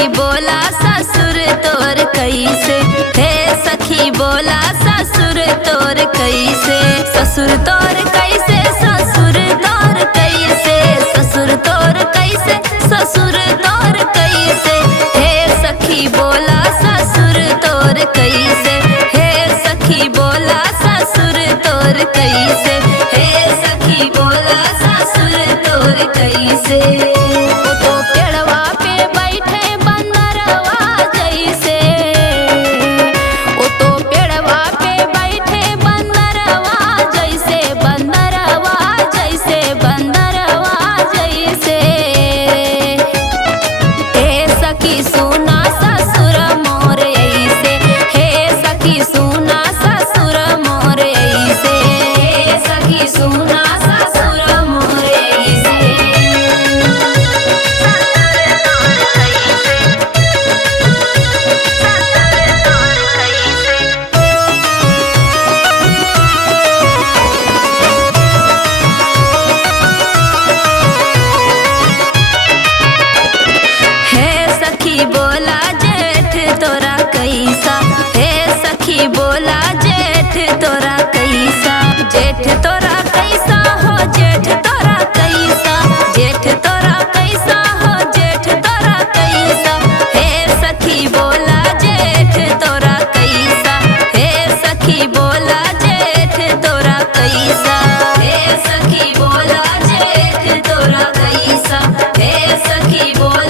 सखी बोला ससुर तोर कैसे, हे सखी बोला ससुर तोर कैसे, ससुर तोर कैसे, ससुर तोर कैसे, ससुर तोर कैसे, ससुर तोर कैसे, हे सखी बोला ससुर तोर कैसे, हे सखी बोला ससुर तोर कैसे, हे सखी बोला ससुर तोर कैसे। वो तो पेड़वा पे बैठे बंदरवा जैसे, वो तो पेड़वा पे बैठे बंदरवा जैसे, बंदरवा जैसे, बंदरवा जैसे। हे सखी सुना ससुर मोर ऐसे, हे सखी सुना ससुर मोर ऐसे, हे सखी सुना ससुर मोर ऐसे। हे सखी बोला जेठ तोरा कैसा, हे सखी बोला जेठ तोरा कैसा, जेठ तोरा कैसा हो, जेठ तोरा कैसा, जेठ तोरा कैसा हो, जेठ तोरा कैसा, हे सखी बोला जेठ तोरा कैसा, हे सखी बोला जेठ तोरा कैसा, हे सखी बोला जेठ तोरा कैसा, हे सखी बोला